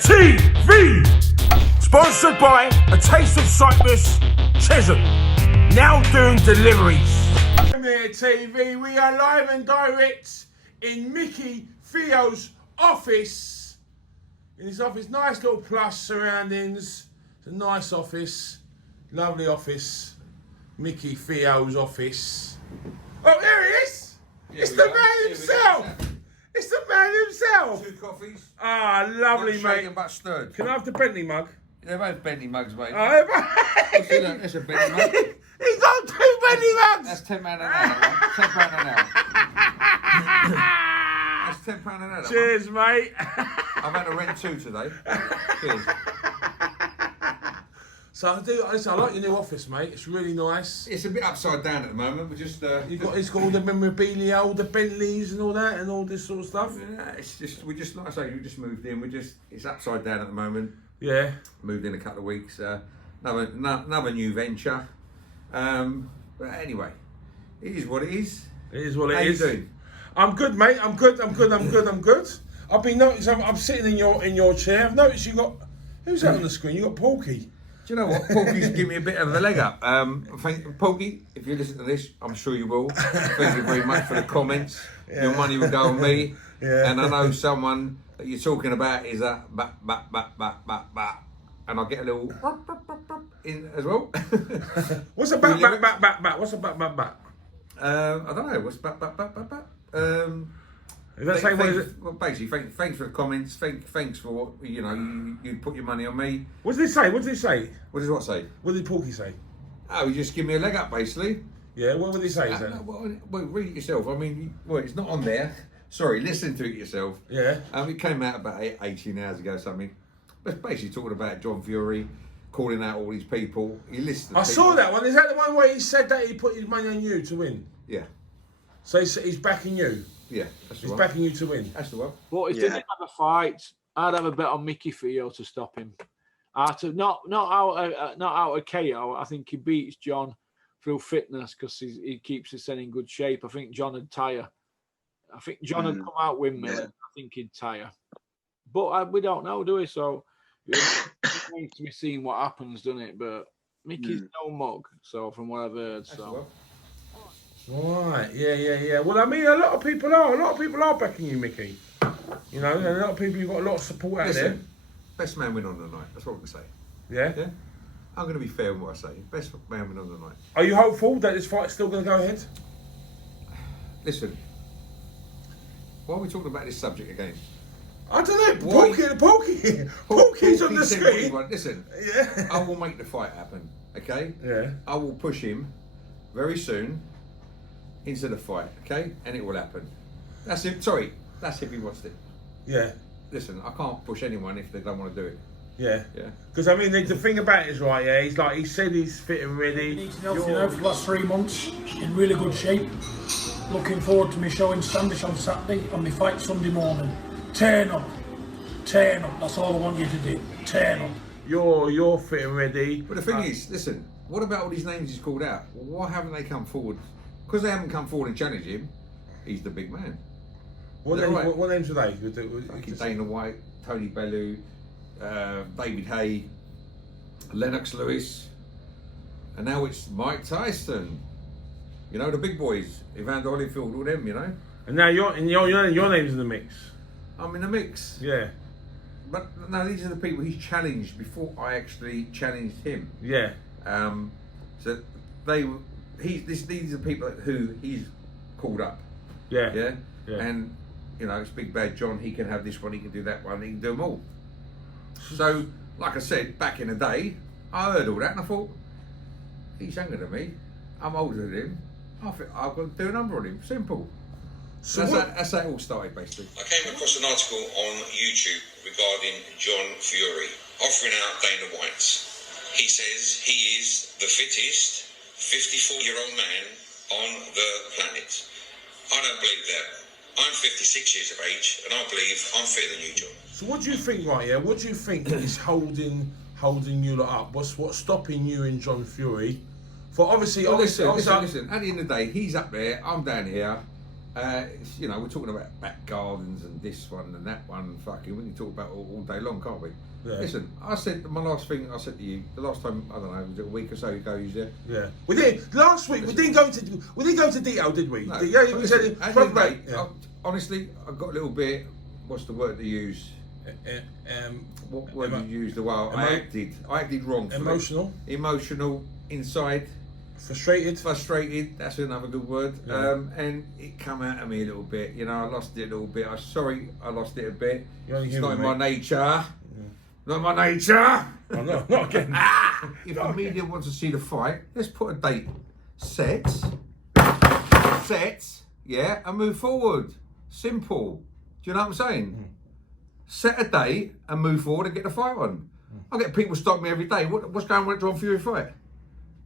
TV. Sponsored by A Taste of Cyprus, Chisholm. Now doing deliveries. Micky TV, we are live and direct in Micky Theo's office. In his office, nice little plush surroundings. It's a nice office, lovely office. Micky Theo's office. Oh, there he is! It's the man himself! It's the man himself! 2 coffees. Ah, lovely, Not mate. shaken but stirred. Can I have the Bentley mug? They're both Bentley mugs, mate. Oh, That's a Bentley mug. He's got 2 Bentley mugs! That's £10 an hour. £10 an hour. That's £10 an hour. Cheers, mate. I've had to rent 2 today. Cheers. So I like your new office, mate. It's really nice. It's a bit upside down at the moment. We're just. It's got all the memorabilia, all the Bentleys and all that, and all this sort of stuff. Yeah, we just like I say, we just moved in. It's upside down at the moment. Yeah. Moved in a couple of weeks. Another new venture. But anyway, it is what it is. It is what it How is. you doing? I'm good, mate. I'm good. I've been noticing. I'm sitting in your chair. I've noticed you got. Who's that on the screen? You got Porky. Do you know what? Porky's given me a bit of a leg up. Porky, if you listen to this, I'm sure you will. Thank you very much for the comments. Yeah. Your money will go on me. Yeah. And I know someone that you're talking about is a bat. And I'll get a little in as well. What's a bat? What's a bat? I don't know. What's bat? Is that saying what is it? Well, basically, thanks for the comments. Thanks for what you put your money on me. What did he say? What What does what say? What did Porky say? Oh, you just give me a leg up, basically. Yeah. What would he say? Well, read it yourself. I mean, it's not on there. Sorry, listen to it yourself. Yeah. It came out about 18 hours ago, something. But basically talking about John Fury, calling out all these people. He listed. I saw that one. Is that the one where he said that he put his money on you to win? Yeah. So he's backing you. Yeah, that's the He's one. backing you to win. That's the one. But if they didn't have a fight, I'd have a bet on Micky Theo to stop him. Not out of KO. I think he beats John through fitness because he keeps his head in good shape. I think John would tire. I think John would come out windmill. Yeah. I think he'd tire. But we don't know, do we? So it needs to be seen what happens, doesn't it? But Micky's no mug. So from what I've heard, Right, yeah. Well, I mean, a lot of people are backing you, Micky. You know, and a lot of people, you've got a lot of support out there. Best man win on the night. That's what I'm going to say. Yeah? Yeah? I'm going to be fair in what I say. Best man win on the night. Are you hopeful that this fight's still going to go ahead? Listen, why are we talking about this subject again? I don't know. Porky's on the screen. Listen, yeah. I will make the fight happen, okay? Yeah. I will push him very soon into the fight, okay? And it will happen. That's it. Sorry, that's if he wants it. Yeah. Listen, I can't push anyone if they don't want to do it. Yeah. Yeah. Because I mean, the thing about it is, right? Yeah, he said he's fit and ready. He's healthy now for the last 3 months, in really good shape. Looking forward to me showing Standish on Saturday and my fight Sunday morning. Turn up. That's all I want you to do. Turn up. You're fit and ready. But the thing is, listen, what about all these names he's called out? Why haven't they come forward? Because they haven't come forward and challenged him. He's the big man. What names are they? Dana White, Tony Bellew, David Hay, Lennox Lewis, and now it's Mike Tyson. You know, the big boys, Evander Holyfield, all them, you know. And now your name's in the mix. I'm in the mix. Yeah. But no, these are the people he's challenged before I actually challenged him. Yeah. So these are people who he's called up. Yeah. Yeah. Yeah. And you know, it's Big Bad John. He can have this one. He can do that one. He can do them all. So, like I said, back in the day, I heard all that and I thought, he's younger than me. I'm older than him. I think I've got to do a number on him. Simple. So that's how it all started, basically. I came across an article on YouTube regarding John Fury offering out Dana White's. He says he is the fittest 54-year-old man on the planet. I don't believe that. I'm 56 years of age, and I believe I'm fitter than you, John. So what do you think, right? Yeah, what do you think is holding you lot up? What's stopping you and John Fury? For obviously, listen. At the end of the day, he's up there. I'm down here. You know, we're talking about back gardens and this one and that one. Fucking, we can talk about all day long, can't we? Yeah. Listen, I said my last thing I said to you the last time. I don't know, was it a week or so ago? You said. Yeah. We did last week. We didn't go into detail, did we? No. Yeah. We said As front of back. late, honestly, I got a little bit. What's the word to use? What word did you use? The way I acted wrong. Emotional inside. Frustrated, that's another good word. Yeah. And it come out of me a little bit. You know, I lost it a little bit. I'm sorry, I lost it a bit. It's not in my nature. Yeah. Not my nature. Oh, no, not again. If the media wants to see the fight, let's put a date. Set, yeah, and move forward. Simple. Do you know what I'm saying? Set a date and move forward and get the fight on. I get people stop me every day. What's going on with the John Fury fight?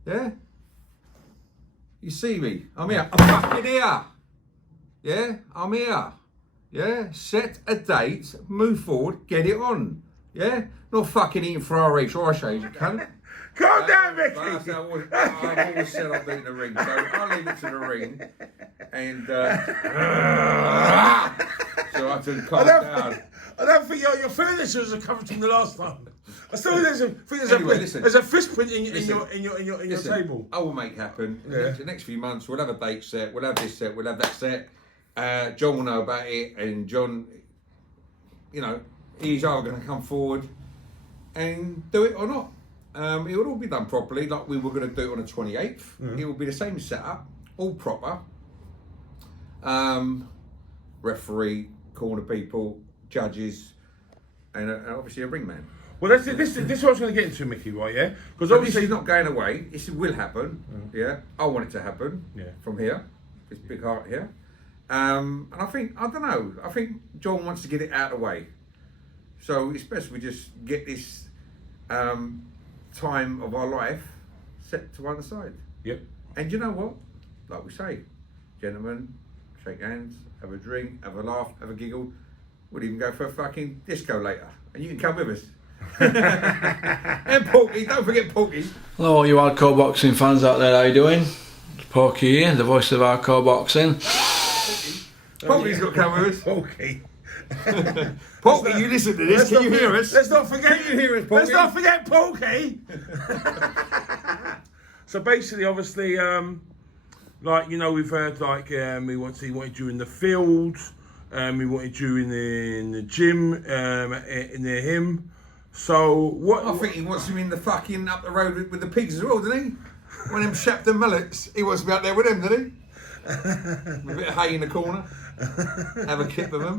Yeah? You see me? I'm here. I'm fucking here. Yeah? I'm here. Yeah? Set a date, move forward, get it on. Yeah? Not fucking eating Ferrari Rocher, you cunt. Calm down, Micky. I've always said I'll be in the ring, so I'll leave it to the ring. And so I have to calm down. I don't think your feelings are covered from the last time. I still think there's a fist print in your table. I will make it happen. Yeah. The next few months, we'll have a date set. We'll have this set. We'll have that set. John will know about it, and John, you know, he's either going to come forward and do it or not. It will all be done properly, like we were going to do it on the 28th. Mm-hmm. It will be the same setup, all proper. Referee, corner people, judges, and obviously a ringman. Well, this is what I was going to get into, Micky, right? Yeah, because So obviously this is not going away. This will happen. Yeah, I want it to happen. Yeah. From here, this big heart here, and I don't know. I think John wants to get it out of the way. So it's best we just get this time of our life set to one side. Yep. And you know what? Like we say, gentlemen, shake hands, have a drink, have a laugh, have a giggle. We'll even go for a fucking disco later, and you can come with us. And Porky, don't forget Porky. Hello, all you hardcore boxing fans out there, how you doing? It's Porky here, the voice of hardcore boxing. Porky's got to come with us. Porky. Porky, you listen to this. Can you hear us? Let's not forget. Can you hear us, Porky? Let's not forget Porky. So basically, obviously, like you know, we've heard like he wanted you in the field, he wanted you in the gym, near him. So what? I think he wants him in the fucking up the road with the pigs as well, doesn't he? One of them Shapton mullets. He wants to be out there with them, doesn't he? With a bit of hay in the corner. Have a kip of them.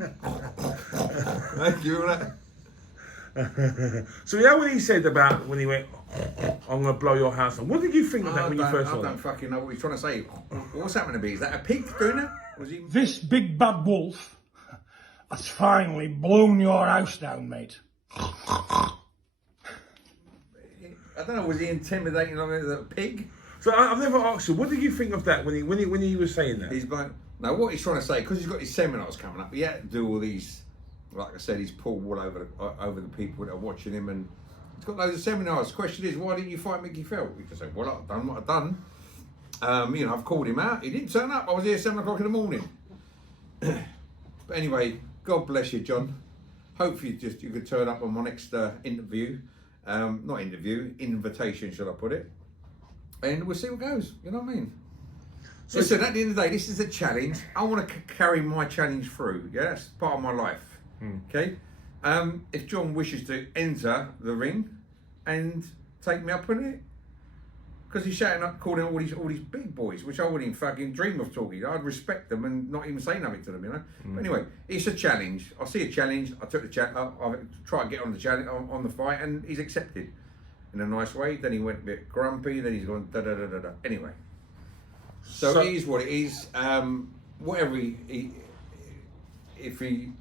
Thank you for that. So you know what he said about when he went, I'm going to blow your house down. What did you think of that when you first saw I that? don't fucking know what he's trying to say. What's happening to be? Is that a pig doing it? Was he? This big bad wolf has finally blown your house down, mate. I don't know. Was he intimidating on the pig? So I've never asked you, what did you think of that when he was saying that? He's like, no, what he's trying to say, because he's got his seminars coming up, he had to do all these, like I said, he's pulled all over the people that are watching him, and he's got loads of seminars. The question is, why didn't you fight Micky Theo? He can say, well, I've done what I've done. You know, I've called him out. He didn't turn up. I was here 7 o'clock in the morning. But anyway, God bless you, John. Hopefully you could turn up on my next interview. Not interview, invitation, shall I put it. And we'll see what goes, you know what I mean? So listen, at the end of the day, this is a challenge. I want to carry my challenge through, yeah? That's part of my life, okay? If John wishes to enter the ring and take me up on it, because he's shouting up, calling all these big boys, which I wouldn't even fucking dream of talking. I'd respect them and not even say nothing to them, you know? But anyway, it's a challenge. I see a challenge. I took the challenge. I tried to get on the challenge, on the fight, and he's accepted in a nice way. Then he went a bit grumpy. Then he's gone da da da da da. Anyway, so it is what it is. Whatever if he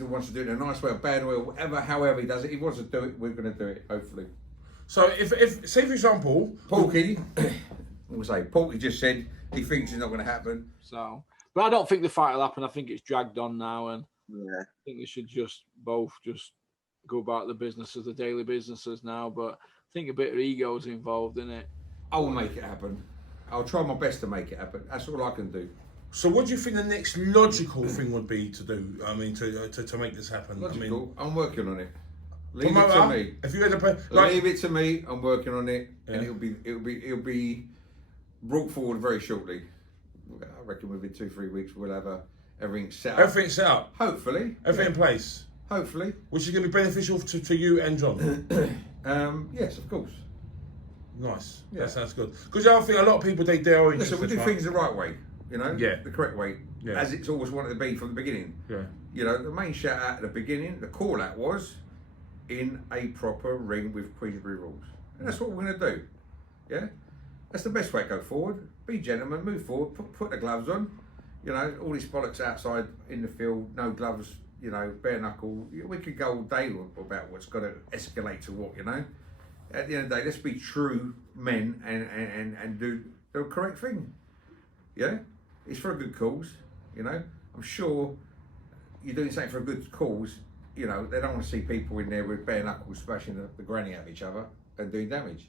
wants to do it in a nice way, or bad way, or whatever, however he does it, he wants to do it. We're going to do it, hopefully. So if say for example, Porky, we'll say Porky just said he thinks it's not going to happen. So, but I don't think the fight will happen. I think it's dragged on now, and Yeah. I think they should both go about the business as the daily businesses now. But I think a bit of ego's involved in it. I will make it happen. I'll try my best to make it happen. That's all I can do. So what do you think the next logical thing would be to do? I mean, to make this happen. Logical. I mean, I'm working on it. Leave it promoter, to me. if you had to Leave it to me. I'm working on it, and it'll be brought forward very shortly. I reckon within 2-3 weeks we'll have everything set up. everything set up, Hopefully. everything in place, Hopefully. which is going to be beneficial to you and John. Yes, of course. Nice. Yeah. That sounds good. Because I think a lot of people they are interested. Listen, we do things the right way. You know, Yeah. the correct way, Yeah. as it's always wanted to be from the beginning. Yeah. You know, the main shout out at the beginning, the call out was in a proper ring with Queensbury rules. And that's what we're going to do. Yeah? That's the best way to go forward. Be gentlemen, move forward, put the gloves on. You know, all these bollocks outside in the field, no gloves, you know, bare knuckle. We could go all day about what's got to escalate to what, you know. At the end of the day, let's be true men and do the correct thing. Yeah? It's for a good cause, you know. I'm sure you're doing something for a good cause, you know, they don't want to see people in there with bare knuckles smashing the granny out of each other and doing damage.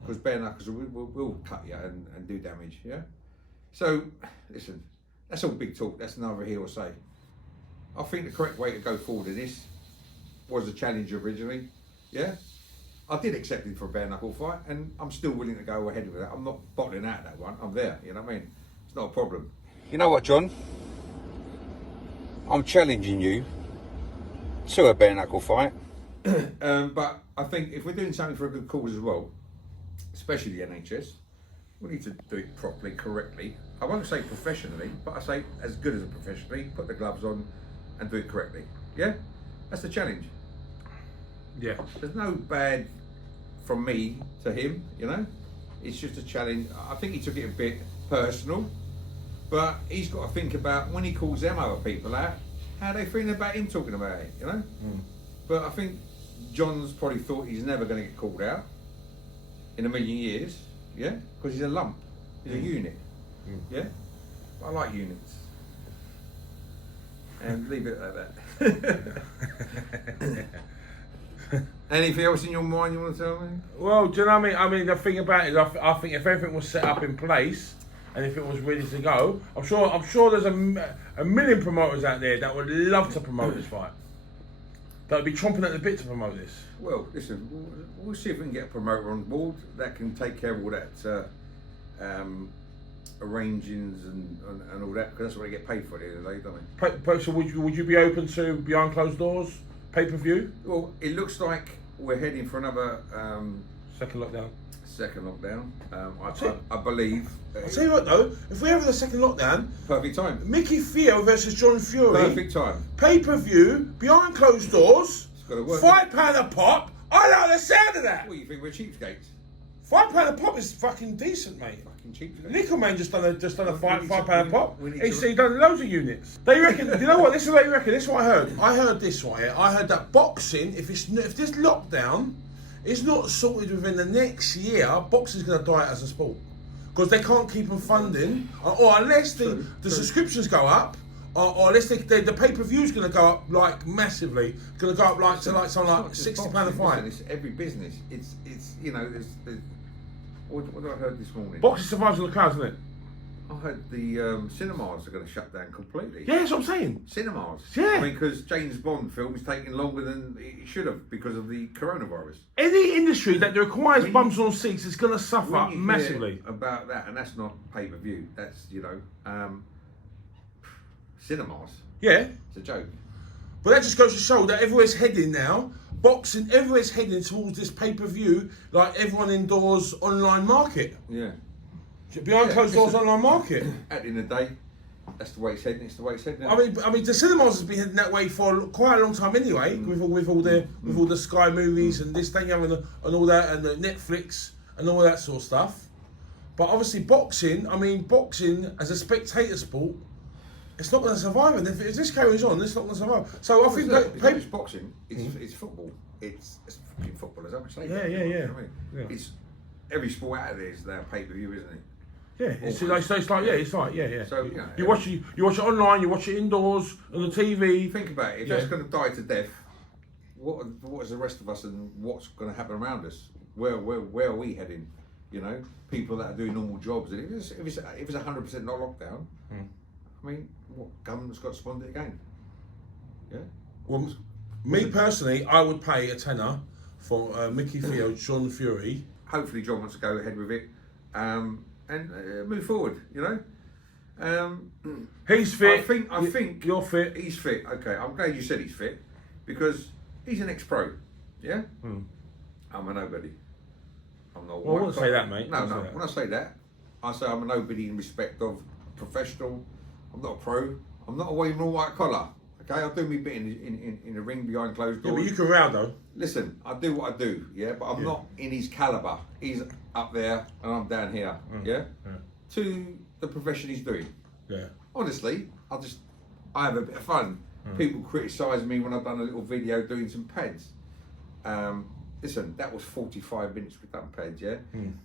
Because bare knuckles will cut you and do damage, yeah? So, listen, that's all big talk, that's neither here or say. I think the correct way to go forward in this was a challenge originally, yeah? I did accept it for a bare knuckle fight, and I'm still willing to go ahead with that. I'm not bottling out that one, I'm there, you know what I mean? It's not a problem. You know what, John? I'm challenging you to a bare knuckle fight. But I think if we're doing something for a good cause as well, especially the NHS, we need to do it properly, correctly. I won't say professionally, but I say as good as a professionally, put the gloves on and do it correctly. Yeah? That's the challenge. Yeah. There's no bad from me to him, you know? It's just a challenge. I think he took it a bit personal, but he's got to think about when he calls them other people out, how they feeling about him talking about it, you know? But I think John's probably thought he's never going to get called out in a million years, yeah? Because he's a lump, he's a unit, yeah? I like units. And leave it like that. Anything else in your mind you want to tell me? Well, do you know what I mean? I mean, the thing about it is, I think if everything was set up in place and if it was ready to go, I'm sure there's a million promoters out there that would love to promote this fight. That would be chomping at the bit to promote this. Well, listen, we'll see if we can get a promoter on board that can take care of all that arrangings and all that, because that's what they get paid for at the end of the day, don't they? So would you be open to behind closed doors pay-per-view? Well, it looks like we're heading for another Second lockdown. I believe. I'll tell you what though, if we have the second lockdown, Perfect time. Micky Theo versus John Fury, Perfect time. pay-per-view, behind closed doors, It's got to work. £5 a pop. I like the sound of that. What do you think? We're cheapskates. £5 a pop is fucking decent, mate. Fucking cheapskates. Nickel Man just done a £5 a pop. we need He's to- done loads of units. They reckon. You know what? This is what they reckon. This is what I heard. I heard this right here. I heard that boxing, if this lockdown is not sorted within the next year, boxing's going to die as a sport because they can't keep on funding, or unless the subscriptions go up. Or unless the pay-per-view is going to go up like massively, going to go up like to like something like £60 a fight. It's every business. It's you know there's what did I heard this morning? Boxing survives on the crowd, isn't it? I heard the cinemas are going to shut down completely. Yeah, that's what I'm saying. Cinemas. Yeah. I mean, because James Bond film is taking longer than it should have because of the coronavirus. Any industry that requires bums on seats is going to suffer When you massively. hear about that, and that's not pay-per-view. That's cinemas. Yeah. It's a joke. But that just goes to show that everywhere's heading now. Boxing, everywhere's heading towards this pay-per-view, like everyone indoors online market. Yeah. Behind closed doors online market. At the end of the day, that's the way it's heading. It's the way it's heading. I mean, the cinemas has been heading that way for quite a long time anyway, with all the Sky movies and this thing and all that, and the Netflix and all that sort of stuff. But obviously, boxing as a spectator sport, it's not going to survive. And if this carries on, it's not going to survive. So I think it's boxing. It's football. It's fucking football. Is that what you say? Yeah. You know what I mean? Yeah. It's every sport out there is now pay-per-view, isn't it? Yeah, it's like yeah. So, you know, you watch it online, you watch it indoors on the TV. Think about it. If that's going to die to death, what is the rest of us and what's going to happen around us? Where are we heading? You know, people that are doing normal jobs. And if it's 100% not lockdown, I mean, what government's got to spend it again? Yeah. Well, me personally, I would pay a tenner for Micky Theo, John Fury. Hopefully, John wants to go ahead with it and move forward. You know. He's fit. I think you're fit. He's fit. Okay, I'm glad you said he's fit because he's an ex-pro. Yeah. I'm a nobody. I'm not. Well, I wouldn't say that, mate. No. When I say that, I say I'm a nobody in respect of professional. I'm not a pro. I'm not even a white collar. Okay, I'll do me bit in the ring behind closed doors. Yeah, but you can row though. Listen, I do what I do. Yeah, but I'm not in his caliber. He's up there and I'm down here. Yeah. To the profession he's doing. Yeah. Honestly, I have a bit of fun. People criticise me when I've done a little video doing some pads. Listen, that was 45 minutes we've done pads, yeah?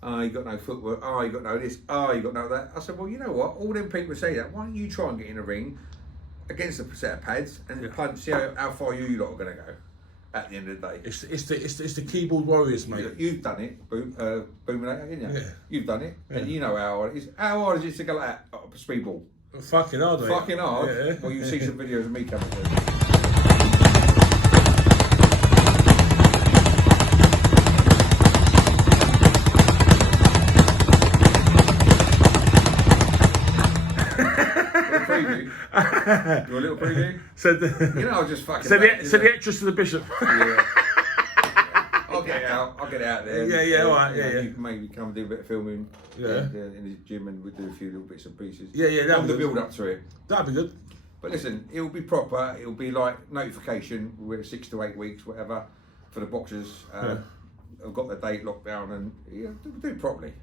Oh, you got no footwork, oh, you got no this, oh, you got no that. I said, well, you know what? All them people say that. Why don't you try and get in a ring against a set of pads and punch, see how far you lot are going to go at the end of the day. It's the keyboard warriors, mate. You've done it, Boominator, haven't you? Yeah. You've done it, and you know how hard it is. How hard is it to go like that up a speedball? Fucking hard, mate. Fucking hard. Yeah. Well, you see some videos of me coming through. Do a little preview. You know, I'll just fucking. So the actress to the bishop. Yeah. I'll get out there. Yeah, all right, yeah. You can maybe come and do a bit of filming. In his gym, and we'll do a few little bits and pieces. Yeah. On the build up to it. That'd be good. But listen, it'll be proper. It'll be like notification. We're 6 to 8 weeks, whatever, for the boxers. I've got the date locked down, and we'll do it properly.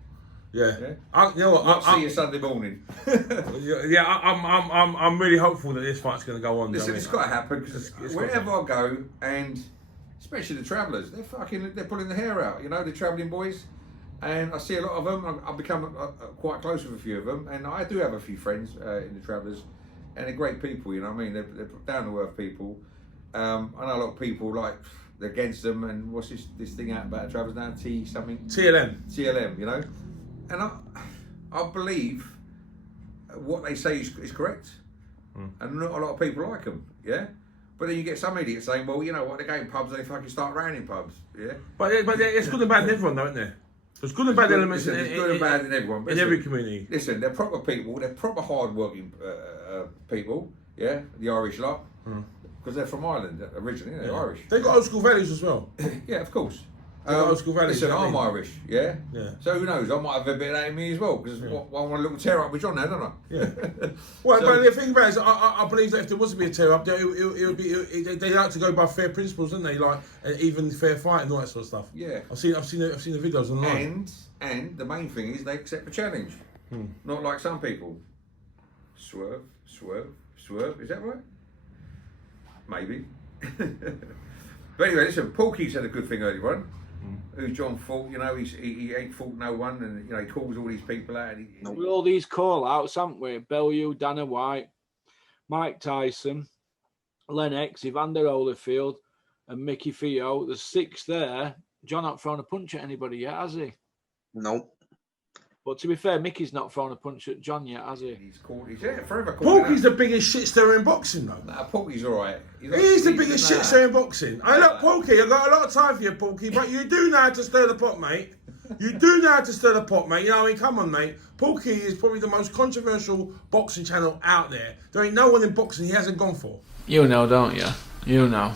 Yeah. You know what? I'll see you Sunday morning. I'm really hopeful that this fight's going to go on. Listen, it's got to happen because wherever I go, and especially the travellers, they're pulling the hair out. You know, the travelling boys, and I see a lot of them. I've become quite close with a few of them, and I do have a few friends in the travellers, and they're great people. You know what I mean? They're down to earth people. I know a lot of people like they're against them, and what's this thing out about the travellers now? TLM. You know. And I believe what they say is correct, and not a lot of people like them, yeah. But then you get some idiots saying, well, you know what, they go in pubs, they fucking start raining pubs, yeah. But it's good and bad in everyone, though, isn't there? There's good and bad elements in good and bad in everyone. But in every community. Listen, they're proper people. They're proper hard-working people, yeah. The Irish lot, because they're from Ireland originally. They're Irish. They got old school values as well. Yeah, of course. Old school values. Listen, I'm Irish, yeah? Yeah. So who knows? I might have a bit of that in me as well, because I want a little tear up with John now, don't I? Yeah. Well, but the thing about it is, I believe that if there was to be a tear up, it would be. They like to go by fair principles, don't they? Like even fair fight and all that sort of stuff. Yeah. I've seen the videos online. And the main thing is they accept the challenge, not like some people. Swerve. Is that right? Maybe. But anyway, listen. Porky said a good thing earlier on. Who's John fought? You know, he ain't fought no one, and you know he calls all these people out. With all these call outs, haven't we? Bellew, Dana White, Mike Tyson, Lennox, Evander Holyfield, and Micky Theo. There's 6 there. John not thrown a punch at anybody yet, has he? Nope. But to be fair, Mickey's not thrown a punch at John yet, has he? He's forever called. Porky's the biggest shit stirrer in boxing, though. Nah, Porky's all right. He's the biggest shit stirrer in boxing. I look, Porky, I've got a lot of time for you, Porky, but you do know how to stir the pot, mate. You do know how to stir the pot, mate. You know, I mean, come on, mate. Porky is probably the most controversial boxing channel out there. There ain't no one in boxing he hasn't gone for. You know, don't you? You know.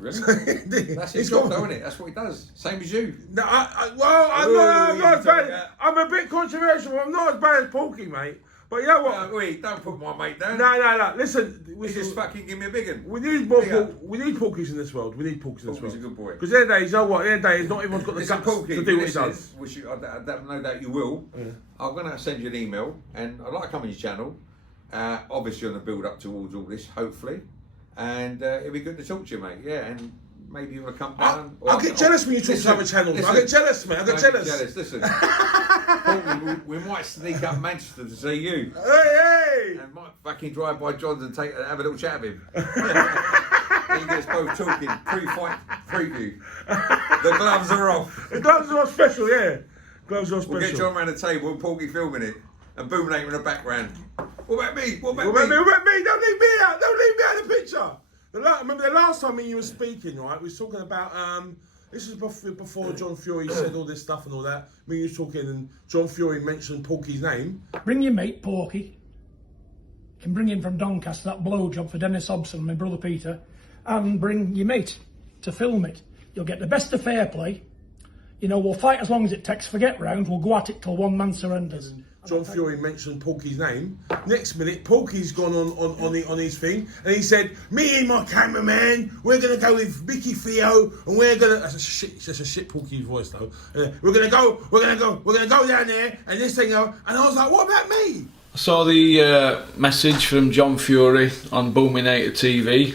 Really? That's his job, though, isn't it? That's what he does. Same as you. No, I'm not as bad. I'm a bit controversial. I'm not as bad as Porky, mate. But you know what? Wait, don't put my mate down. No. Listen, We just fucking give me a big one. we need more. We need Porkies in this world. We need Porkies in this world. Porky's a good boy. Because the other days, you know what? The other days, not everyone's got the guts Porky, to do what he does. Which I no doubt you will. Yeah. I'm going to send you an email, and I'd like to come on your channel. Obviously, on the build up towards all this, hopefully, and it'd be good to talk to you, mate. Yeah, and maybe you want to come down. I'll get jealous when you talk to other channels. I get jealous, mate. I get jealous. Listen, Porky, we might sneak up Manchester to see you. Hey! And might fucking drive by John's and have a little chat with him. He gets both talking pre-fight preview. The gloves are off. The gloves are special, yeah. Gloves are special. We'll get John around the table and Porky filming it. And Boomnator in the background. What about me? What about me? What about me? Don't leave me out. Don't leave me out of the picture. Remember the last time me and you were speaking, right? We was talking about this is before John Fury said all this stuff and all that. Me and you was talking, and John Fury mentioned Porky's name. Bring your mate, Porky. You can bring him from Doncaster, that blowjob for Dennis Hobson and my brother Peter. And bring your mate to film it. You'll get the best of fair play. You know, we'll fight as long as it takes. Forget round. We'll go at it till one man surrenders. John Fury mentioned Porky's name. Next minute, Porky's gone on his thing, and he said, "Me and my cameraman, we're gonna go with Micky Theo, and we're gonna." That's a shit. It's just a shit Porky's voice though. We're gonna go down there, and this thing. And I was like, "What about me?" I saw the message from John Fury on Boominator TV.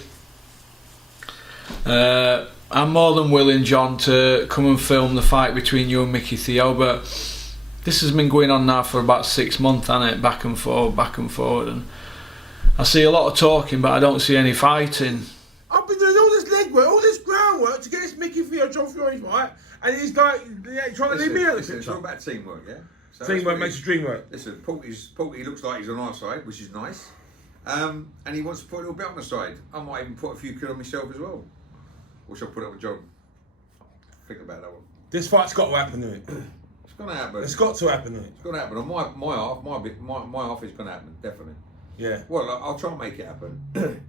I'm more than willing, John, to come and film the fight between you and Micky Theo, but this has been going on now for about 6 months, hasn't it? Back and forward, and I see a lot of talking, but I don't see any fighting. I've been doing all this legwork, all this groundwork to get this Micky Theo John Fury fight, and he's like trying to leave me out of the It's picture. all about teamwork, yeah? So Teamwork makes the dream work. Listen, Porky looks like he's on our side, which is nice. And he wants to put a little bit on the side. I might even put a few quid on myself as well. Or shall I put it with John? Think about that one. This fight's got to happen, isn't it? It's gonna happen. It's got to happen, isn't it? It's gonna happen. On my half is gonna happen, definitely. Yeah. Well, I'll try and make it happen.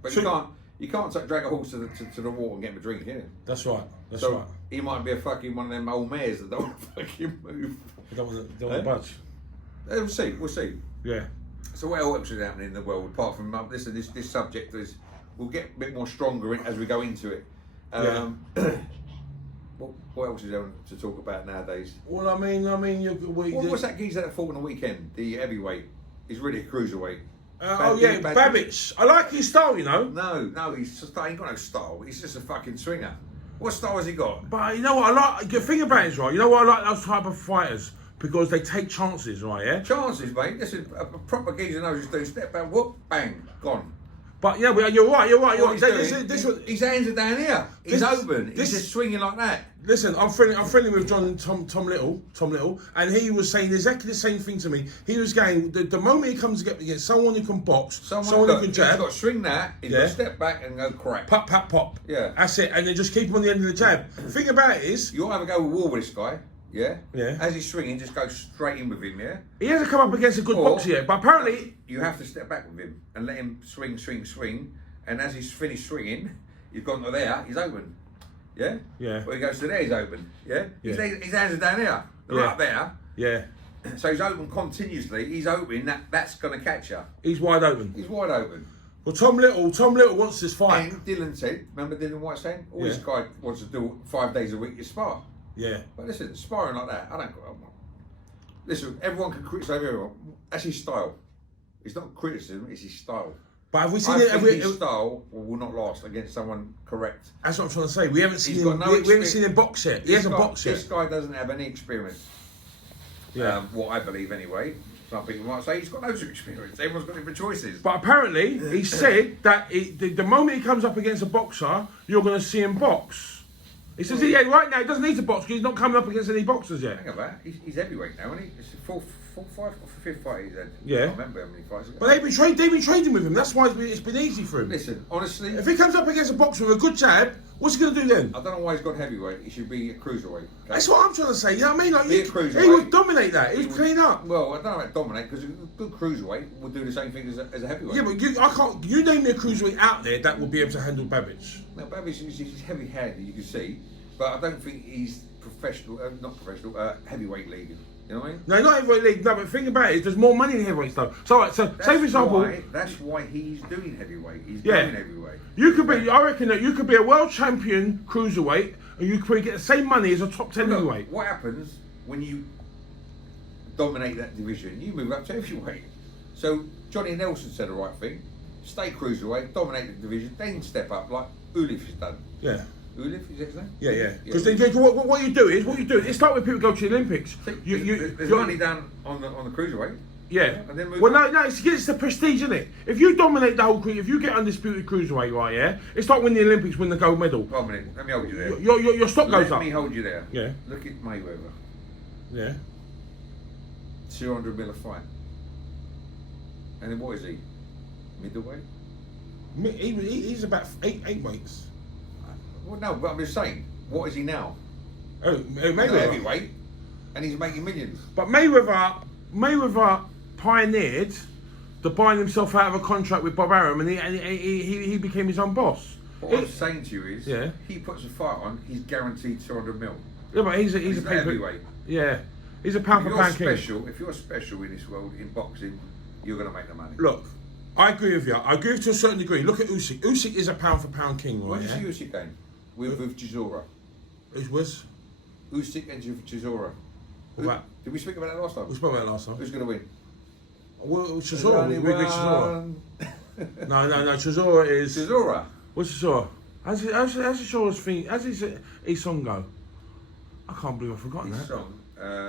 But you can't drag a horse to the water and get him a drink, can you? That's right. That's So right. he might be a fucking one of them old mares that don't want to fucking move. They don't want to budge. We'll see. We'll see. Yeah. So what else is happening in the world apart from this subject is we'll get a bit more stronger as we go into it. What else is there to talk about nowadays? Well, I mean, What's that geezer that fought on the weekend? The heavyweight. He's really a cruiserweight. Babbage. I like his style, you know. No, he ain't got no style. He's just a fucking swinger. What style has he got? But you know what I like? The thing about it is, right, you know what I like those type of fighters? Because they take chances, right, yeah? Chances, mate. This is a proper geezer knows he's doing step back, whoop, bang, gone. But yeah, you're right. His hands are down here. He's open. He's just swinging like that. Listen, I'm friendly with John Tom Little, and he was saying exactly the same thing to me. He was going the moment he comes against someone who can box, someone who can jab. He's got to swing that. He's got to step back and go crack. Pop. Yeah, that's it. And then just keep him on the end of the jab. The thing about it is, you have a go with war with this guy. Yeah. Yeah. As he's swinging, just go straight in with him. Yeah. He hasn't come up against a good boxer yet, but apparently you have to step back with him and let him swing. And as he's finished swinging, he's gone to there. He's open. Yeah. Yeah. Well, he goes to there. He's open. Yeah. His hands are down here. They're up there. Yeah. So he's open continuously. He's open. That's going to catch her. He's wide open. He's wide open. Well, Tom Little wants this fight. And Dylan said, remember Dylan White saying, this guy wants to do 5 days a week to spar. Yeah. But listen, sparring like that, I don't. Listen, everyone can criticise everyone. That's his style. It's not criticism. It's his style. But have we seen his style will not last against someone correct. That's what I'm trying to say. We haven't seen him. We haven't seen him box yet. He hasn't boxed yet. This guy doesn't have any experience. Yeah. What I believe anyway. Some people might say he's got loads of experience. Everyone's got different choices. But apparently, he said that the moment he comes up against a boxer, you're going to see him box. He says, right now he doesn't need to box because he's not coming up against any boxers yet. Hang on that. He's heavyweight now, isn't he? It's the fifth fight he's had. Yeah. I can't remember how many fights. But they've been trading with him. That's why it's been easy for him. Listen, honestly, if he comes up against a boxer with a good jab, what's he going to do then? I don't know why he's gone heavyweight. He should be a cruiserweight. Okay? That's what I'm trying to say. You know what I mean? Like, Be a cruiserweight. He would dominate that. He'd clean up. Well, I don't know about dominate because a good cruiserweight would do the same thing as a heavyweight. Yeah, but I can't. You name me a cruiserweight out there that will be able to handle Babbage. No, Babbage is heavy-handed. You can see, but I don't think he's professional. Not professional. Heavyweight league. You know what I mean? No, not heavyweight league. No, but the thing about it is, there's more money in heavyweight stuff. So, say for example, that's why he's doing heavyweight. He's doing heavyweight. You could be. I reckon that you could be a world champion cruiserweight, and you could get the same money as a top 10 heavyweight. What happens when you dominate that division? You move up to heavyweight. So Johnny Nelson said the right thing: stay cruiserweight, dominate the division, then step up like Ulif has done. Yeah. Ulif, is that his name? Yeah. Because what you do is, it's like when people go to the Olympics. There's money down on the cruiserweight. Yeah. And then move Well, on. no, it's the prestige, isn't it? If you dominate the whole, if you get undisputed cruiserweight, right? Yeah, it's like when the Olympics win the gold medal. 1 minute. Let me hold you there. Your stock goes Let up. me hold you there. Yeah. Look at Mayweather. Yeah. 200 mil a fight. And then what is he? Middleweight? He's about eight weights. Well, no, but I'm just saying, what is he now? Oh, He's Mayweather. heavyweight, and he's making millions. But Mayweather pioneered the buying himself out of a contract with Bob Arum, and he became his own boss. What I'm saying to you is, Yeah. he puts a fight on, he's guaranteed 200 mil. Yeah, but he's a He's paper. heavyweight. Yeah, he's a pound for pound king. If you're special in this world, in boxing, you're going to make the money. Look, I agree with you. I agree to a certain degree. Look at Usyk. Usyk is a pound for pound king, right? What did you see Usyk game? With Chisora. It was. Usyk and Chisora. What? Did we speak about that last time? We spoke about it last time. Who's going to win? Well, Chisora. We agree Chisora. No. Chisora is. Chisora. What's Chisora? How's Chisora's thing? How's his song go? I can't believe I've forgotten His that. song.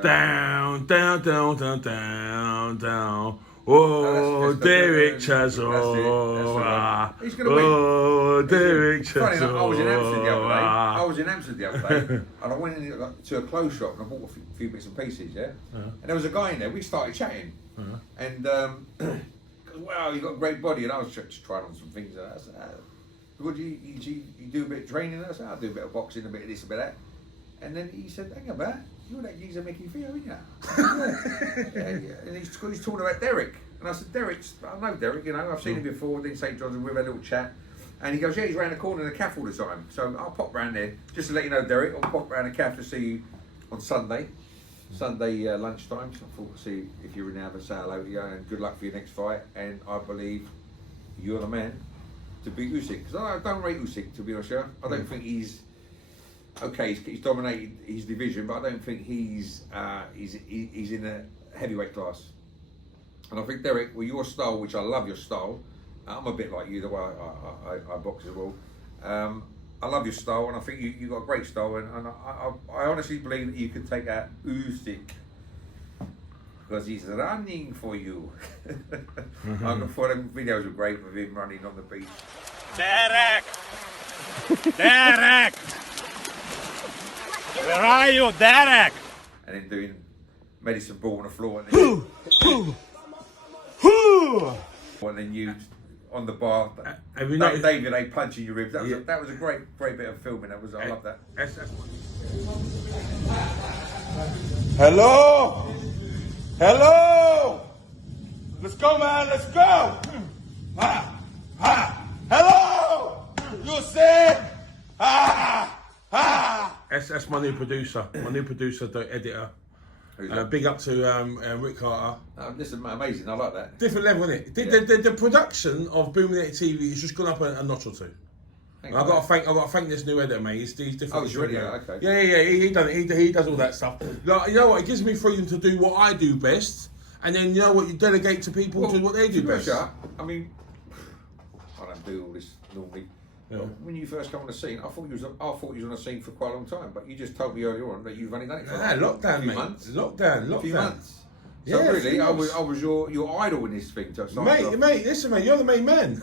Down, down, down, down, down, down. Oh, that's Derek That's it. Chisora. He's going to win. Oh, Derek Funny enough, I was in Amsterdam the other day. Chisora. I was in Amsterdam the other day, and I went in to a clothes shop and I bought a few bits and pieces. Yeah, and there was a guy in there. We started chatting, and goes, "Wow, you got a great body." And I was just trying on some things. And I said, "What do you do a bit of training?" I said, "I do a bit of boxing, a bit of this, a bit of that." And then he said, "Hang about, you're that geezer Micky Theo, aren't you?" yeah. And he's talking about Derek. And I said, I know Derek, you know, I've seen him before in St. John's, and we've had a little chat. And he goes, yeah, he's round the corner in the cafe all the time. So I'll pop round there. Just to let you know, Derek, I'll pop round the cafe to see you on Sunday lunchtime. So I thought, see if you're in there, say hello to you, and good luck for your next fight. And I believe you're the man to beat Usyk. Because I don't rate Usyk, to be honest with you. I don't think he's... Okay, he's dominated his division, but I don't think he's in a heavyweight class. And I think Derek, with your style, which I love your style, I'm a bit like you the way I box as well. I love your style, and I think you got a great style, and I honestly believe that you can take out Usyk because he's running for you. I thought them videos were great with him running on the beach. Derek! Derek! Where are you, Derek? And then doing medicine ball on the floor, and then, and then you on the bar. Have you noticed- David, they punching your ribs. That was, Yeah. that was a great bit of filming. I love that. Hello. Let's go, man. Let's go. Hello. You said. That's my new producer. The editor. Who's that? Big up to Rick Carter. This is amazing. I like that. Different level, isn't it? The production of Booming TV has just gone up a notch or two. Hang I've on. got to thank this new editor, mate. He's different. Oh, he's already okay. Yeah. He done it. He does all that stuff. Like, you know what? It gives me freedom to do what I do best, and then you know what? You delegate to people to what they do best. I mean, I don't do all this normally. Yeah. When you first come on the scene, I thought you was on the scene for quite a long time, but you just told me earlier on that you've only done it for Lockdown, a few mate. months. Lockdown. A few months. So Yeah, really, a I few was your idol in this thing. To start off. Mate, listen, mate. You're the main man.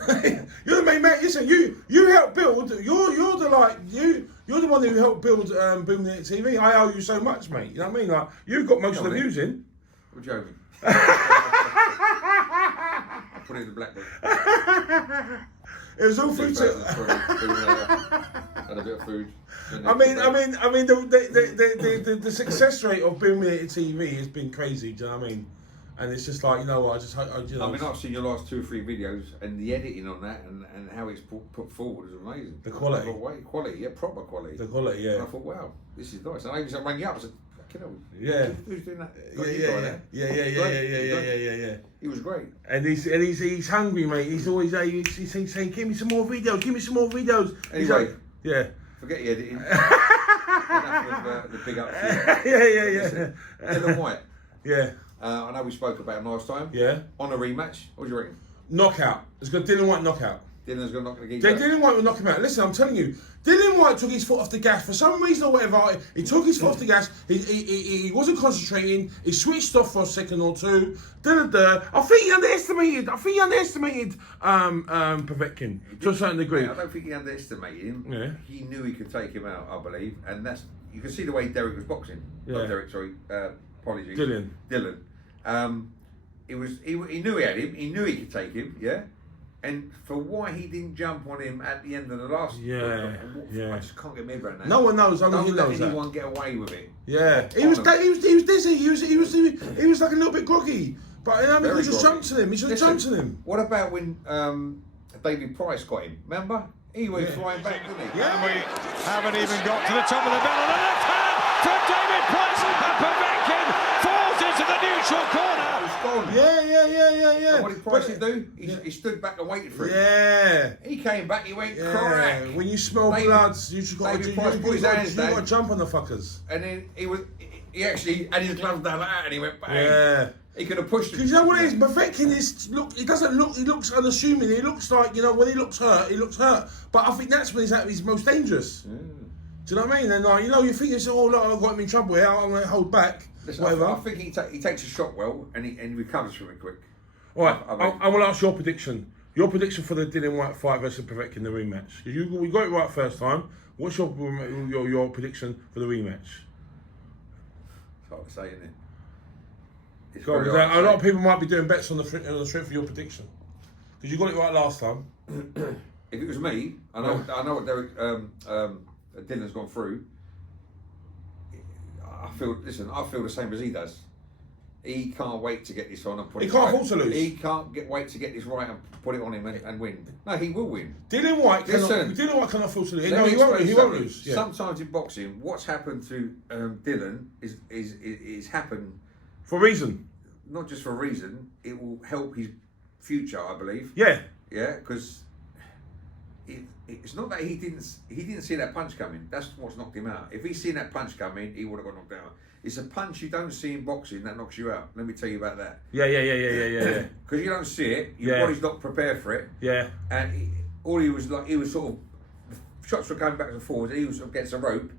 You're the main man. Listen, you helped build. You're the one who helped build Boom the TV. I owe you so much, mate. You know what I mean? Like you've got most of the views in. What joking? Put it in the black book. It was all food. Had a bit of food. I mean, the success rate of Boom TV has been crazy. Do you know what I mean? And it's just like, you know what? I mean, I've seen your last 2 or 3 videos, and the editing on that, and how it's put forward is amazing. The quality. Proper quality. The quality, yeah. And I thought, wow, this is nice. And I even rang you up. I said, you know, Yeah. who's doing that? Yeah. He was great. And he's hungry, mate. He's always he's saying, give me some more videos. Anyway, yeah. forget the editing. Enough of the big up. Yeah. Dylan White. Yeah. I know we spoke about him last time. Yeah. On a rematch, what do you reckon? Knockout. It's got Dylan White knockout. Dylan's going to knock the geek Yeah, out. Dillian Whyte will knock him out. Listen, I'm telling you, Dillian Whyte took his foot off the gas for some reason or whatever. He took his foot off the gas. He wasn't concentrating. He switched off for a second or two. I think he underestimated. Povetkin to a certain degree. I don't think he underestimated him. Yeah. He knew he could take him out, I believe, and that's you can see the way Derek was boxing. Yeah. Not Derek, sorry. Apologies. Dylan. He knew he had him. He knew he could take him. Yeah. And for why he didn't jump on him at the end of the last, Yeah. I just can't get my head around that. No one knows. Only he Don't let knows that. anyone get away with it. Yeah, he was dizzy. He was like a little bit groggy. But you know, he just jumped to him. He just jumped to him. What about when David Price got him? Remember? He went flying back, didn't he? Yeah. And we haven't even got to the top of the bell. And a left hand from David Price. And Povetkin falls into the neutral corner. It's gone. Yeah. And what did Price do? He stood back and waited for it. Yeah. He came back, he went Yeah. crack. When you smell bloods, you just got to jump on the fuckers. And then he actually had his gloves down like that and he went bang. Yeah. He could have pushed him. Because you know what it is? Povetkin he looks unassuming. He looks like, when he looks hurt. But I think that's when he's at his most dangerous. Do you know what I mean? And you think it's, oh, look, I've got him in trouble here, I'm going to hold back. Listen, I think he takes a shot well and he recovers from it quick. All right, I will ask your prediction. Your prediction for the Dillian Whyte fight versus Povetkin, the rematch. We got it right first time. What's your prediction for the rematch? It's hard to say, isn't it? It's Go on, very because hard to a lot say. of people might be doing bets on the strength of your prediction. Because you got it right last time. If it was me, I know what Derek Dylan's gone through. I feel the same as he does. He can't wait to get this on and put it He can't right. afford to lose. He can't wait to get this right and put it on him and win. No, he will win. Dillian Whyte Listen, cannot afford to lose. Let No, me he won't explain lose. something. Yeah. Sometimes in boxing, what's happened to Dylan is happened For a reason. not just for a reason. It will help his future, I believe. Yeah. Yeah, because it's not that he didn't see that punch coming. That's what's knocked him out. If he'd seen that punch coming, he would have got knocked out. It's a punch you don't see in boxing that knocks you out. Let me tell you about that. Yeah. Because you don't see it, your Yeah. body's not prepared for it. Yeah. And he was sort of, shots were going back and forwards, and he was sort of gets a rope.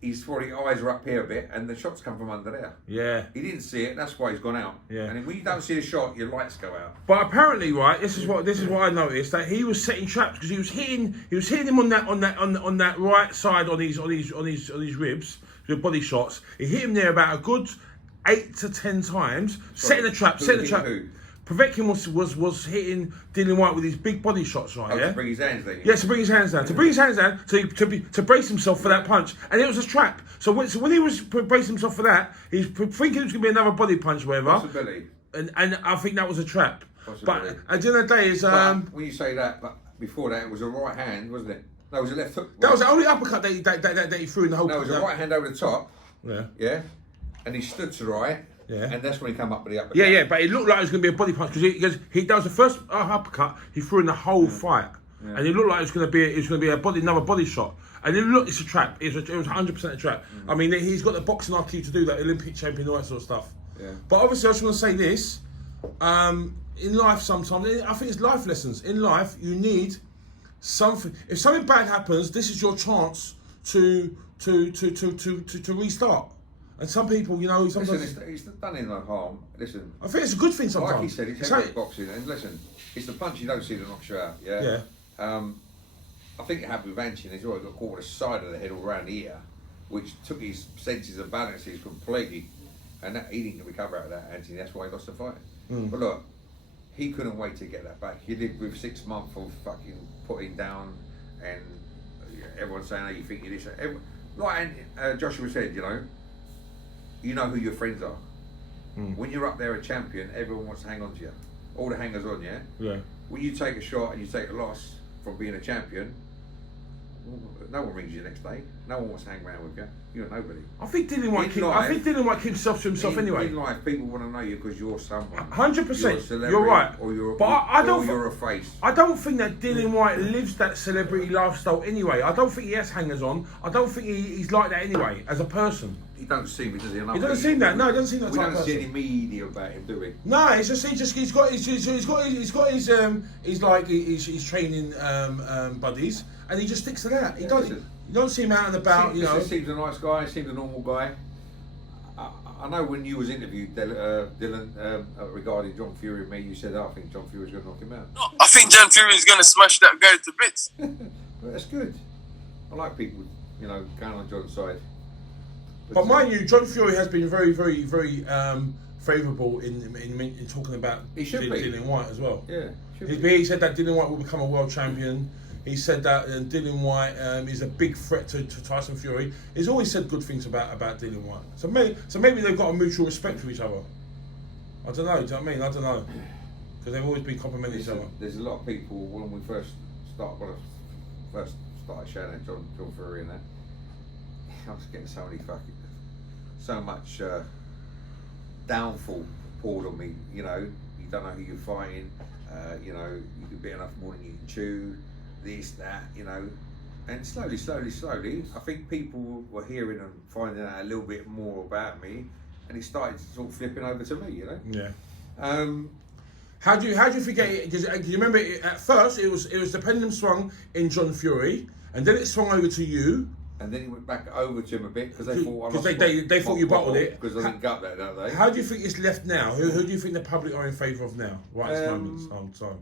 His probably eyes are up here a bit, and the shots come from under there. Yeah. He didn't see it. That's why he's gone out. Yeah. And when you don't see the shot, your lights go out. But apparently, right, this is what I noticed, that he was setting traps because he was hitting him on that right side on his ribs, the body shots. He hit him there about a good 8 to 10 times, setting a trap. Who? Povetkin was hitting Dillian Whyte with his big body shots, right? To bring his hands down. Yeah, to bring his hands down. To brace himself for that punch. And it was a trap. So when he was bracing himself for that, he's thinking it was going to be another body punch, whatever. Possibility. And I think that was a trap. Possibility. But at the end of the day, But when you say that, but before that, it was a right hand, wasn't it? No, it was a left hook. that was the only uppercut that he threw in the whole. No, it was a right hand over the top. Yeah. Yeah. And he stood to the right. Yeah. And that's when he came up with the uppercut. Yeah, but it looked like it was going to be a body punch because that was the first uppercut he threw in the whole fight, and it looked like it was going to be another body shot. And it looked, it's a trap. It was 100% a trap. I mean, he's got the boxing IQ to do that, Olympic champion, all that sort of stuff. Yeah. But obviously, I just want to say this: in life, sometimes I think it's life lessons. In life, you need something. If something bad happens, this is your chance to restart. And some people, sometimes... Listen, it's done him no harm. Listen, I think it's a good thing sometimes. like he said, it's heavyweight boxing. And listen, it's the punch you don't see that knocks you out. Yeah. I think it happened with Anchin as well. He got caught with the side of the head all around the ear, which took his senses and balances completely. And he didn't recover out of that, Anchin. That's why he lost the fight. But look, he couldn't wait to get that back. He did with 6 months of fucking putting down, and everyone saying, "Oh, you think you this?" Like Joshua said, you know who your friends are. When you're up there a champion, everyone wants to hang on to you. All the hangers on, yeah? Yeah. When you take a shot and you take a loss from being a champion, no one rings you the next day. No one wants to hang around with you. You're nobody. I think Dillian Whyte keeps himself to himself anyway. In life, people want to know you because you're someone. 100%. You're right. Or you're, but you're a face. I don't think that Dillian Whyte lives that celebrity lifestyle anyway. I don't think he has hangers on. I don't think he's like that anyway as a person. he don't seem it, does he? He doesn't seem that. No, he doesn't seem that We type don't of see person. any media about him, do we? No, it's just he's got his training buddies, and he just sticks to that. He don't. You don't see him out and about. He seems a nice guy. Seems a normal guy. I know when you was interviewed, Dylan, regarding John Fury and me, you said, I think John Fury's going to knock him out. I think John Fury is going to smash that guy to bits. But that's good. I like people, going on John's side. But mind you, John Fury has been very, very, very favourable in talking about Dillian White as well. Yeah. He said that Dillian White will become a world champion. He said that Dillian White is a big threat to Tyson Fury. He's always said good things about Dillian White. So maybe they've got a mutual respect for each other. I don't know. Do you know what I mean? I don't know. Because they've always been complimenting each other. There's a lot of people when I first started shouting at John Fury and that. I was getting so much downfall poured on me. You don't know who you're fighting. You can bit enough more than you can chew. This, that, and slowly, I think people were hearing and finding out a little bit more about me, and it started sort of flipping over to me, Yeah. How do you forget it? Because you remember at first it was the pendulum swung in John Fury, and then it swung over to you. And then it went back over to him a bit because they thought they thought you bottled it. Because I didn't gut that, don't they? How do you think it's left now? Who do you think the public are in favour of now? Right at this moment, time.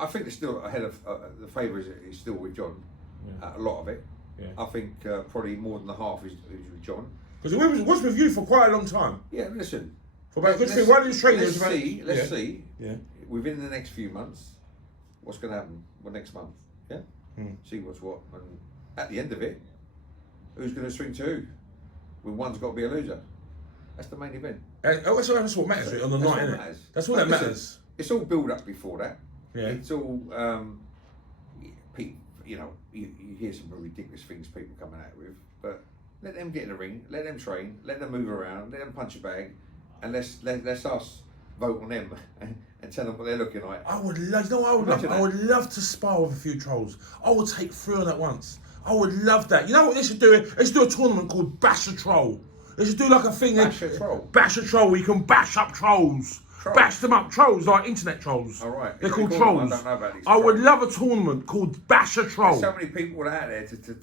I think they're still ahead of the favour is still with John. Yeah. A lot of it. Yeah. I think probably more than the half is with John. Because it was with you for quite a long time. Yeah, listen. For about good thing. One of his trainers. Let's see. Yeah. Within the next few months, what's going to happen? Well, next month. Yeah. See what's what, and at the end of it, who's going to swing to who? Well, one's got to be a loser. That's the main event. That's what matters really, on the night, isn't it? That's all that matters. It's all build up before that. Yeah. It's all, you hear some ridiculous things people coming out with, but let them get in the ring, let them train, let them move around, let them punch a bag, and let's us vote on them and tell them what they're looking like. I would love to spar with a few trolls. I would take 3 on at once. I would love that. You know what they should do? They should do a tournament called Bash a Troll. They should do like a thing. Bash a Troll? Bash a Troll, where you can bash up trolls. Bash them up, trolls, like internet trolls. All right. They're called trolls. I don't know about these. I would love a tournament called Bash a Troll. There's so many people out there to you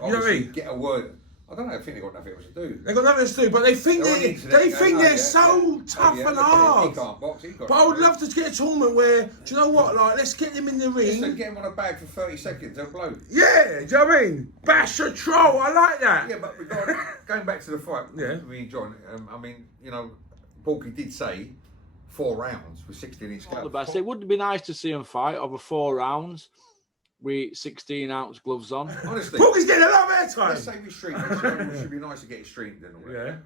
know what I mean? Get a word. I don't know. I think they've got nothing else to do. They've got nothing else to do, but they think they're so tough and hard. He can't box. But I would love to get a tournament where, do you know what? Like, let's get them in the ring. Just get them on a bag for 30 seconds. They'll blow. Yeah, do you know what I mean? Bash a Troll. I like that. Yeah, but going back to the fight. Yeah. Me and John. Porky did say 4 rounds with 16-inch gloves. Not the best. It would be nice to see them fight over 4 rounds with 16-ounce gloves on. Honestly, Porky's getting a lot of airtime. let's say we stream it. It should be nice to get it streamed and all that.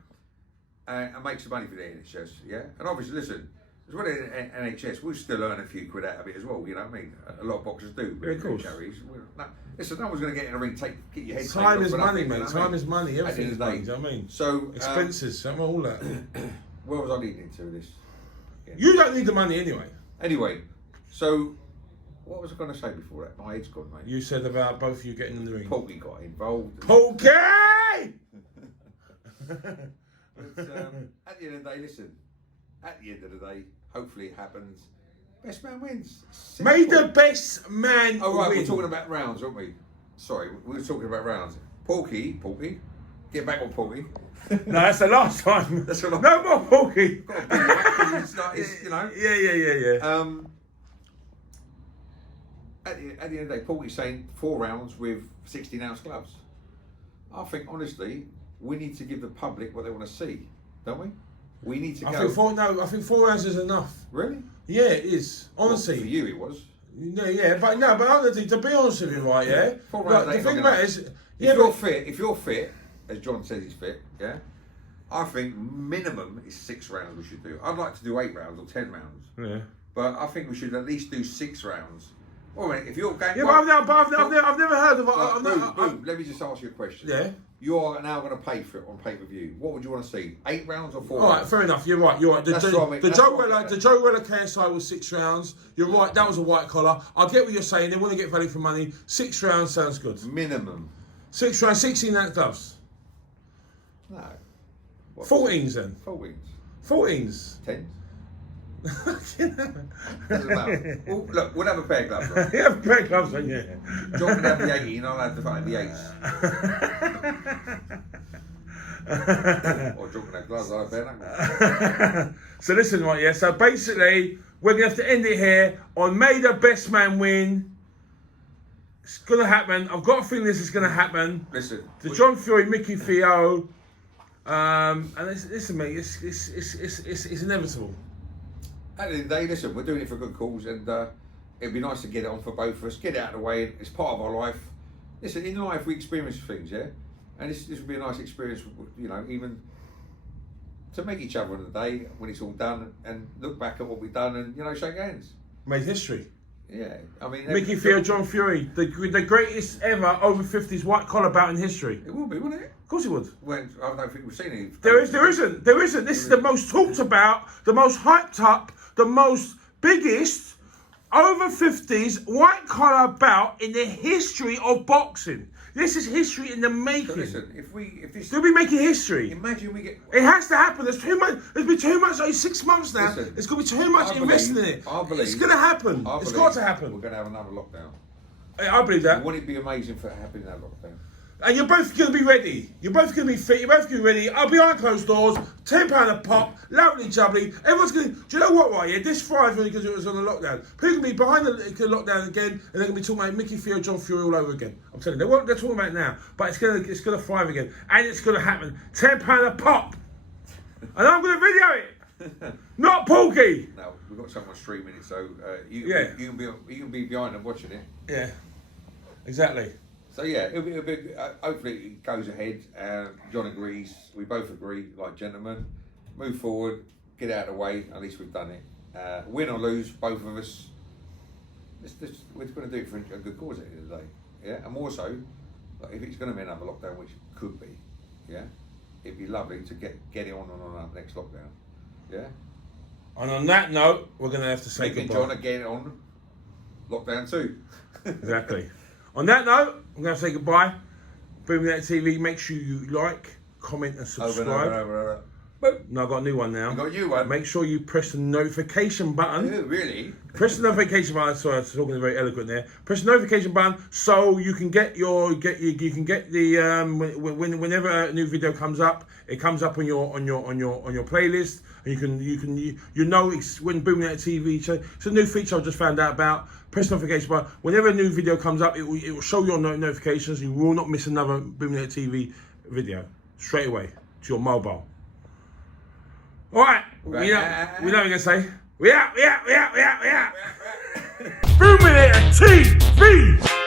Yeah. And make some money for the NHS. Yeah. And obviously, listen, as well as NHS, we'll still earn a few quid out of it as well. You know what I mean? A lot of boxers do. Yeah, of course. Listen, no one's going to get in the ring. Get your head. Time is money, mate. Time is money. Everything is money. Do you know what I mean? So expenses, all that. Where was I leading to this? You don't need the money anyway. Anyway, so what was I going to say before that? My head's gone, mate. You said about both of you getting in the ring. Porky got involved. Porky! But at the end of the day, listen. At the end of the day, hopefully it happens. Best man wins. Simple. May the best man Oh right, win. we're talking about rounds, aren't we? Sorry, we were talking about rounds. Porky, get back on Porky. No, that's the last time. That's what no more Porky. Yeah. At the end of the day, Porky's saying 4 rounds with 16-ounce gloves. I think honestly, we need to give the public what they want to see, don't we? We need to go. I think 4 rounds is enough. Really? Yeah, it is. Honestly. Well, for you, it was. Yeah, but honestly, to be honest with you, right? Yeah. 4 rounds. The thing about it is, if you're fit, as John says he's fit, yeah. I think minimum is 6 rounds we should do. I'd like to do 8 rounds or 10 rounds. Yeah. But I think we should at least do 6 rounds. Well, if you're going, yeah, but I've never heard of. Let me just ask you a question. Yeah. You are now going to pay for it on pay-per-view. What would you want to see? 8 rounds or 4 All rounds? right, fair enough. You're right. The Joe Weller KSI was 6 rounds. You're right. That was a white collar. I get what you're saying. They want to get value for money. 6 rounds sounds good. Minimum. 6 rounds, 16-ounce gloves. No. What? 14s then. 14s. 14s. 10s. Doesn't matter. Well, look, we'll have a pair of gloves on. Yeah, great gloves on, yeah. John can have the 80 and I'll have the fucking the 8s. Or John can have gloves, I'll have bare. So listen, right, yeah. So basically, we're gonna have to end it here on May the Best Man win. It's gonna happen. I've got a feeling this is gonna happen. Listen. The John Fury, Micky Theo, and listen, mate, it's inevitable. At the end of the day, listen, we're doing it for good cause, and it'd be nice to get it on for both of us, get it out of the way. It's part of our life. Listen, in life we experience things, yeah, and this would be a nice experience, you know, even to meet each other on the day when it's all done and look back at what we've done and, you know, shake hands. Made history. Yeah, I mean, Micky Theo, John Fury, the greatest ever over 50s white collar bout in history. It would be, wouldn't it? Of course it would. When I don't think we've seen it. There isn't. This is the most talked about, the most hyped up, the most biggest over 50s white collar bout in the history of boxing. This is history in the making. So listen, if this, They'll be making history. imagine we get. It has to happen. There's too much. There's been too much. Like 6 months now. Listen, It's going to be too much invested in it. I believe It's going to happen. It's got to happen. We're going to have another lockdown. I believe that. Wouldn't it be amazing for it to happen in that lockdown? And you're both going to be ready. You're both going to be fit. You're both going to be ready. I'll be behind closed doors. £10 a pop. Lovely jubbly. Everyone's going to... Do you know what, right? Yeah, this Friday, because it was on the lockdown. People going to be behind the lockdown again, and they're going to be talking about Micky Theo, John Fury all over again. I'm telling you, they're talking about it now. But it's going to thrive again. And it's going to happen. £10 a pop. And I'm going to video it. Not Porky. No, we've got someone streaming it, so you can be behind them watching it. Yeah. Exactly. So yeah, it'll be hopefully it goes ahead. John agrees. We both agree, like gentlemen. Move forward, get out of the way. At least we've done it. Win or lose, both of us. We're going to do it for a good cause at the end of the day. Yeah, and more so, like, if it's going to be another lockdown, which could be, yeah, it'd be lovely to get it on our next lockdown. Yeah. And on that note, we're going to have to say goodbye. goodbye. John again on lockdown 2. Exactly. On that note, I'm going to say goodbye. Boom That TV. Make sure you like, comment, and subscribe. Over. No, I've got a new one now. You got a new one? Make sure you press the notification button. Oh, really? Press the notification button. Sorry, I was talking very eloquent there. Press the notification button so you can get the whenever a new video comes up, it comes up on your playlist, and you know it's when Boom That TV. It's a new feature I just found out about. Press the notification button. Whenever a new video comes up, it will show your notifications. You will not miss another Boom That TV video straight away to your mobile. All right, we know what you're going to say. We out. Boom That TV.